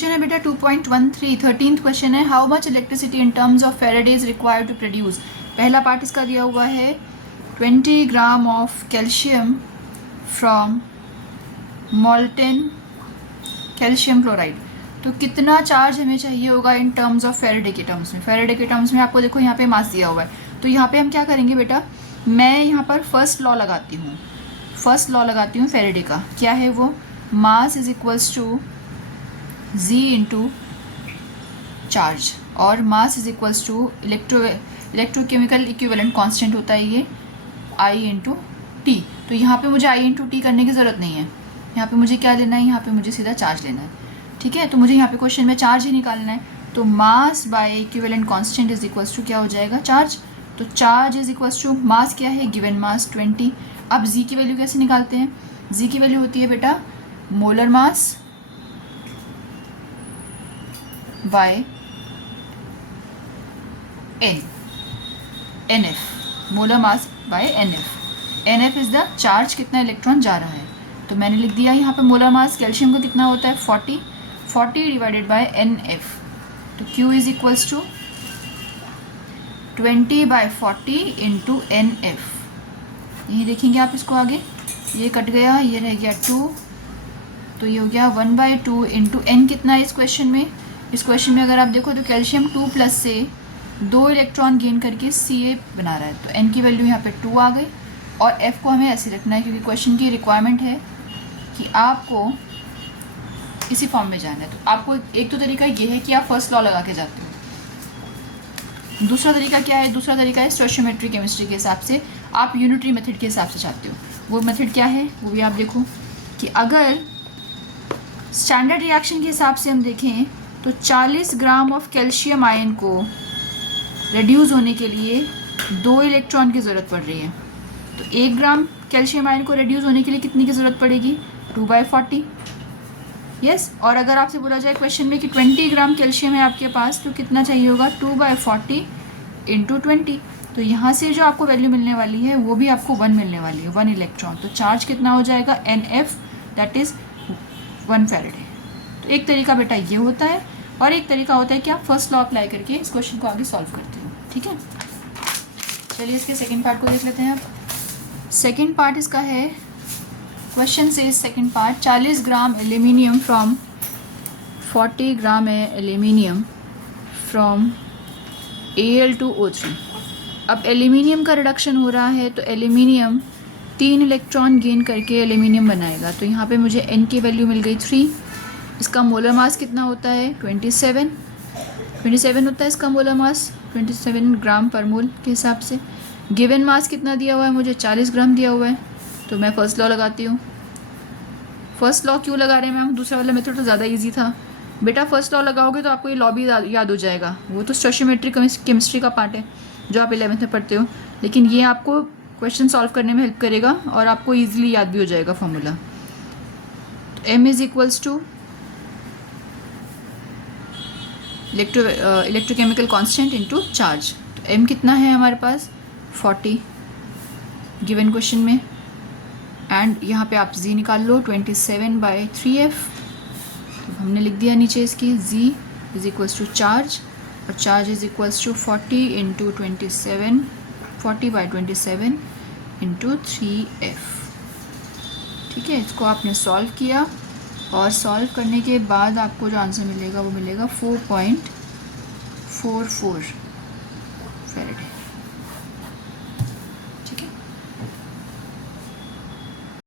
Question है बेटा 2.13 13th question है, how much electricity in terms of Faraday is required to produce. पहला part इसका दिया हुआ है 20 gram of calcium from molten calcium chloride. तो कितना चार्ज हमें चाहिए होगा इन टर्म्स ऑफ फेरेडे के टर्म्स में। फेरेडे के टर्म्स में आपको देखो यहाँ पे मास दिया हुआ है, तो यहाँ पे हम क्या करेंगे बेटा, मैं यहाँ पर फर्स्ट लॉ लगाती हूँ। फर्स्ट लॉ लगाती हूँ फेरेडे का, क्या है वो, mass is equals to G into charge, और mass is equals to electrochemical equivalent constant होता है ये आई इंटू टी। तो यहाँ पे मुझे आई इंटू टी करने की ज़रूरत नहीं है, यहाँ पे मुझे क्या लेना है, यहाँ पे मुझे सीधा चार्ज लेना है। ठीक है, तो मुझे यहाँ पे क्वेश्चन में चार्ज ही निकालना है, तो mass by equivalent constant is equals to क्या हो जाएगा, चार्ज। तो charge is equals to mass क्या है, गिवन मास 20। अब जी की वैल्यू कैसे निकालते हैं, जी की वैल्यू होती है बेटा molar mass by N F, molar mass by N F is the charge, कितना इलेक्ट्रॉन जा रहा है। तो मैंने लिख दिया यहाँ पे मोलर मास कैल्शियम का कितना होता है 40 डिवाइडेड बाय एन एफ। तो Q is equals to 20/40 into N F. यही देखेंगे आप इसको आगे, ये कट गया, ये रह गया 2, तो ये हो गया 1/2 इंटू एन। कितना है इस क्वेश्चन में, इस क्वेश्चन में अगर आप देखो तो कैल्शियम 2+ से 2 इलेक्ट्रॉन गेन करके Ca बना रहा है, तो n की वैल्यू यहाँ पे 2 आ गई। और f को हमें ऐसे रखना है, क्योंकि क्वेश्चन की रिक्वायरमेंट है कि आपको इसी फॉर्म में जाना है। तो आपको एक तो तरीका ये है कि आप फर्स्ट लॉ लगा के जाते हो, दूसरा तरीका क्या है, दूसरा तरीका है स्टोइचियोमेट्री केमिस्ट्री के हिसाब से, आप यूनिटरी मेथड के हिसाब से चाहते हो। वो मेथड क्या है, वो भी आप देखो कि अगर स्टैंडर्ड रिएक्शन के हिसाब से हम देखें तो 40 ग्राम ऑफ कैल्शियम आयन को रिड्यूस होने के लिए 2 इलेक्ट्रॉन की ज़रूरत पड़ रही है। तो 1 ग्राम कैल्शियम आयन को रिड्यूस होने के लिए कितनी की ज़रूरत पड़ेगी, 2/40। यस, और अगर आपसे बोला जाए क्वेश्चन में कि 20 ग्राम कैल्शियम है आपके पास, तो कितना चाहिए होगा, 2/40 इंटू 20। तो यहाँ से जो आपको वैल्यू मिलने वाली है वो भी आपको 1 मिलने वाली है, 1 इलेक्ट्रॉन। तो चार्ज कितना हो जाएगा, NF, दैट इज़ 1 फेरेडे। तो एक तरीका बेटा ये होता है, और एक तरीका होता है कि आप फर्स्ट लॉ अप्लाई करके इस क्वेश्चन को आगे सॉल्व करते हो। ठीक है, चलिए इसके सेकंड पार्ट को देख लेते हैं आप। सेकंड पार्ट इसका है, क्वेश्चन से second part, 40 gram aluminium from 40 gram aluminium from Al2O3। अब एल्यूमिनियम का रिडक्शन हो रहा है, तो एल्यूमिनियम 3 इलेक्ट्रॉन गेन करके एल्यूमिनियम बनाएगा। तो यहाँ पे मुझे n की वैल्यू मिल गई 3। इसका मोलर मास कितना होता है, 27 होता है इसका मोलर मास, 27 ग्राम पर मोल के हिसाब से। गिवन मास कितना दिया हुआ है मुझे, 40 ग्राम दिया हुआ है। तो मैं फर्स्ट लॉ लगाती हूँ। फर्स्ट लॉ क्यों लगा रहे हैं मैम, दूसरा वाला मेथड तो ज़्यादा इजी था बेटा। फर्स्ट लॉ लगाओगे तो आपको ये लॉ भी याद हो जाएगा, वो तो स्टोइचियोमेट्री केमिस्ट्री का पार्ट है जो आप 11th में पढ़ते हो, लेकिन ये आपको क्वेश्चन सॉल्व करने में हेल्प करेगा और आपको ईजिली याद भी हो जाएगा फॉर्मूला। तो M is equals to electrochemical constant into charge. तो M कितना है हमारे पास, 40 गिवन क्वेश्चन में, एंड यहाँ पे आप Z निकाल लो, 27/3F। तो हमने लिख दिया नीचे इसकी, Z is equals to charge, और charge is equals to 40 into 27, 40/27 into 3F। ठीक है, इसको आपने सॉल्व किया, और सॉल्व करने के बाद आपको जो आंसर मिलेगा वो मिलेगा 4.44 फेरेडे।